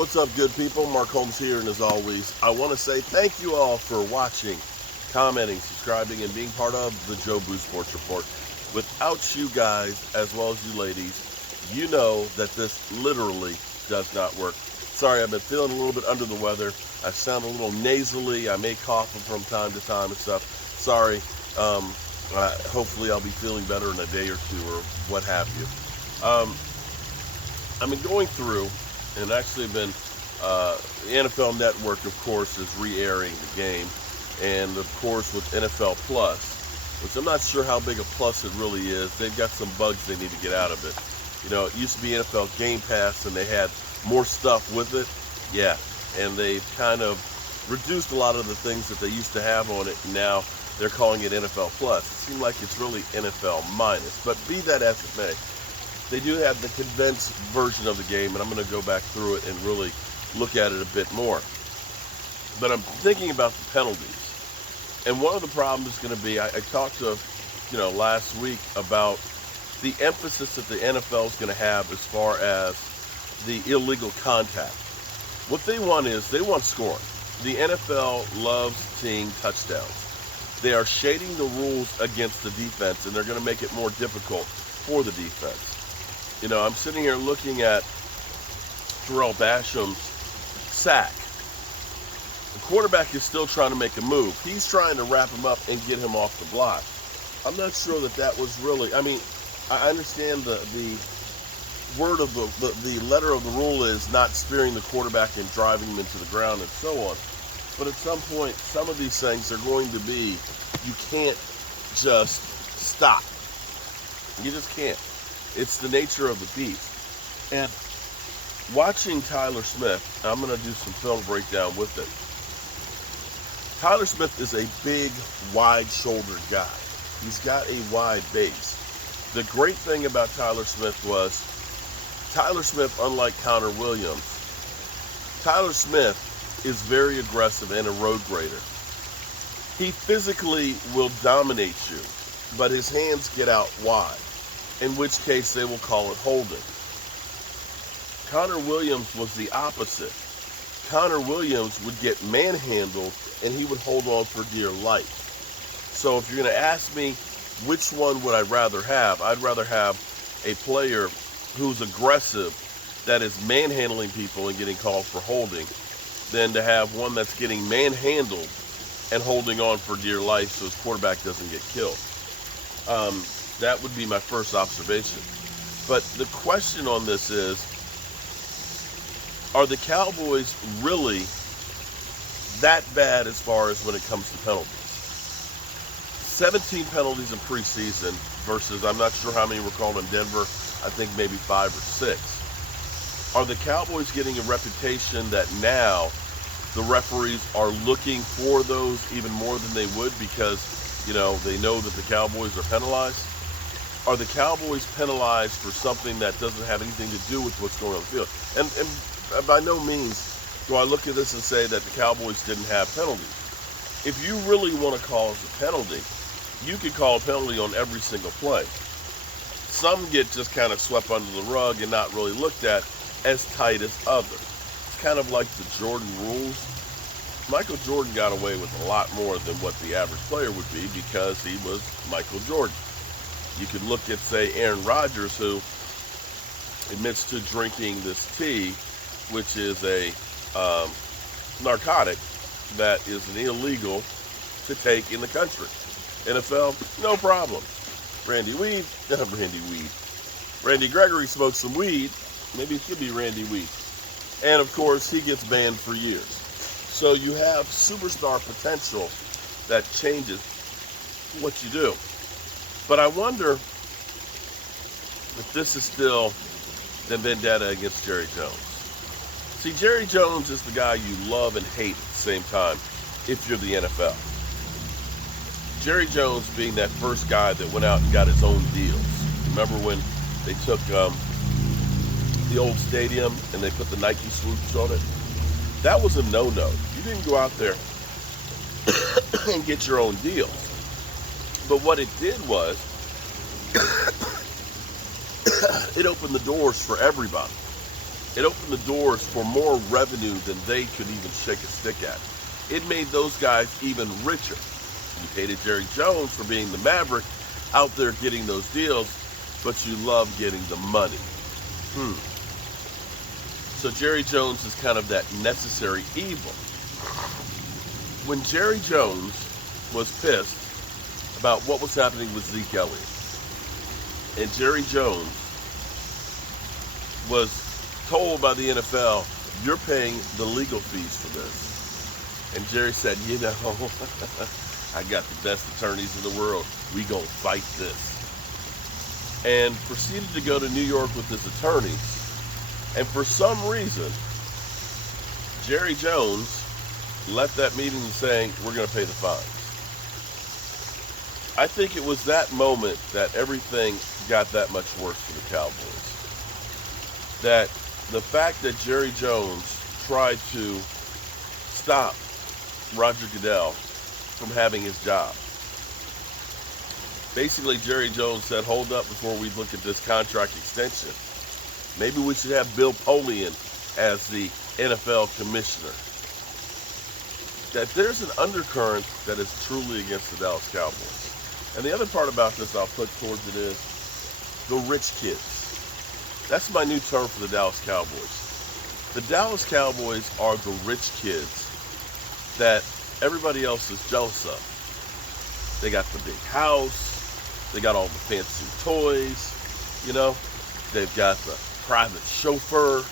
what's up, good people? Mark Holmes here, and as always, I want to say thank you all for watching, commenting, subscribing, and being part of the Joe Boo Sports Report. Without you guys, as well as you ladies, you know that this literally does not work. Sorry, I've been feeling a little bit under the weather. I sound a little nasally. I may cough from time to time and stuff. Sorry. Hopefully I'll be feeling better in a day or two or what have you. I've been going through and actually been, the NFL Network, of course, is re-airing the game. And, of course, with NFL Plus, which I'm not sure how big a plus it really is. They've got some bugs they need to get out of it. You know, it used to be NFL Game Pass, and they had more stuff with it. Yeah, and they've kind of reduced a lot of the things that they used to have on it. And now they're calling it NFL Plus. It seems like it's really NFL minus. But be that as it may, they do have the condensed version of the game, and I'm going to go back through it and really look at it a bit more. But I'm thinking about the penalties. And one of the problems is going to be, I talked to, last week about the emphasis that the NFL is going to have as far as the illegal contact. What they want is, they want scoring. The NFL loves seeing touchdowns. They are shading the rules against the defense, and they're going to make it more difficult for the defense. You know, I'm sitting here looking at Terrell Basham's sack. The quarterback is still trying to make a move. He's trying to wrap him up and get him off the block. I'm not sure that was really, I understand the word of the letter of the rule is not spearing the quarterback and driving him into the ground and so on. But at some point, some of these things are going to be, you can't just stop. You just can't. It's the nature of the beast. And watching Tyler Smith, I'm going to do some film breakdown with it. Tyler Smith is a big, wide-shouldered guy. He's got a wide base. The great thing about Tyler Smith was, Tyler Smith, unlike Connor Williams, Tyler Smith is very aggressive and a road grader. He physically will dominate you, but his hands get out wide, in which case they will call it holding. Connor Williams was the opposite. Connor Williams would get manhandled and he would hold on for dear life. So if you're going to ask me which one would I rather have, I'd rather have a player who's aggressive that is manhandling people and getting called for holding than to have one that's getting manhandled and holding on for dear life so his quarterback doesn't get killed. That would be my first observation. But the question on this is, are the Cowboys really that bad as far as when it comes to penalties? 17 penalties in preseason versus, I'm not sure how many were called in Denver, I think maybe 5 or 6. Are the Cowboys getting a reputation that now the referees are looking for those even more than they would because, they know that the Cowboys are penalized? Are the Cowboys penalized for something that doesn't have anything to do with what's going on the field? And by no means do I look at this and say that the Cowboys didn't have penalties. If you really want to call it a penalty, you can call a penalty on every single play. Some get just kind of swept under the rug and not really looked at as tight as others. It's kind of like the Jordan rules. Michael Jordan got away with a lot more than what the average player would be because he was Michael Jordan. You could look at, say, Aaron Rodgers, who admits to drinking this tea, which is a narcotic that is illegal to take in the country. NFL, no problem. Randy Gregory smokes some weed. Maybe it should be Randy Weed. And, of course, he gets banned for years. So you have superstar potential that changes what you do. But I wonder if this is still the vendetta against Jerry Jones. See, Jerry Jones is the guy you love and hate at the same time if you're the NFL. Jerry Jones being that first guy that went out and got his own deals. Remember when they took the old stadium and they put the Nike swoosh on it? That was a no-no. You didn't go out there and get your own deals. But what it did was, it opened the doors for everybody. It opened the doors for more revenue than they could even shake a stick at. It made those guys even richer. You hated Jerry Jones for being the maverick out there getting those deals, but you love getting the money. So Jerry Jones is kind of that necessary evil. When Jerry Jones was pissed about what was happening with Zeke Elliott, and Jerry Jones was told by the NFL, you're paying the legal fees for this. And Jerry said, I got the best attorneys in the world. We gonna fight this. And proceeded to go to New York with his attorneys. And for some reason, Jerry Jones left that meeting saying, we're gonna pay the fines. I think it was that moment that everything got that much worse for the Cowboys. That the fact that Jerry Jones tried to stop Roger Goodell from having his job. Basically, Jerry Jones said, hold up before we look at this contract extension. Maybe we should have Bill Polian as the NFL commissioner. That there's an undercurrent that is truly against the Dallas Cowboys. And the other part about this I'll put towards it is the rich kids. That's my new term for the Dallas Cowboys. The Dallas Cowboys are the rich kids that everybody else is jealous of. They got the big house. They got all the fancy toys. They've got the private chauffeur.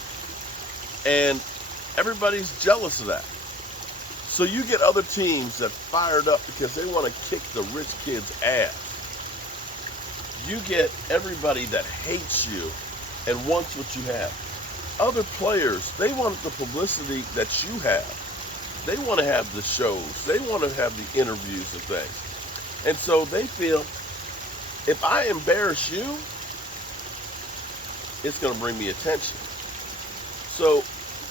And everybody's jealous of that. So you get other teams that fired up because they want to kick the rich kids' ass. You get everybody that hates you and wants what you have. Other players, they want the publicity that you have. They want to have the shows. They want to have the interviews and things. And so they feel, if I embarrass you, it's going to bring me attention. So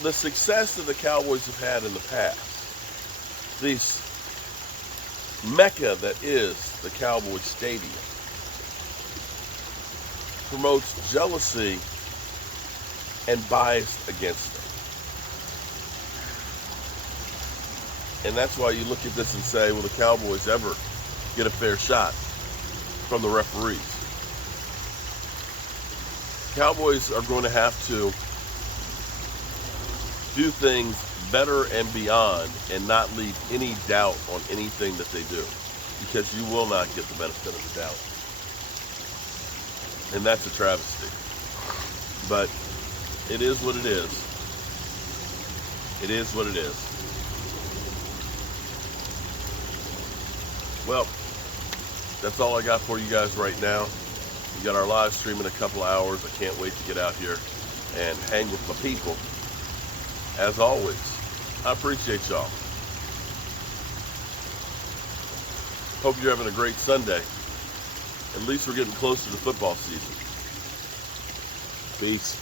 the success that the Cowboys have had in the past, this mecca that is the Cowboys Stadium, promotes jealousy and bias against them. And that's why you look at this and say, will the Cowboys ever get a fair shot from the referees? Cowboys are going to have to do things better and beyond and not leave any doubt on anything that they do, because you will not get the benefit of the doubt. And that's a travesty. But it is what it is. It is what it is. Well, that's all I got for you guys right now. We got our live stream in a couple hours. I can't wait to get out here and hang with my people. As always, I appreciate y'all. Hope you're having a great Sunday. At least we're getting closer to football season. Peace.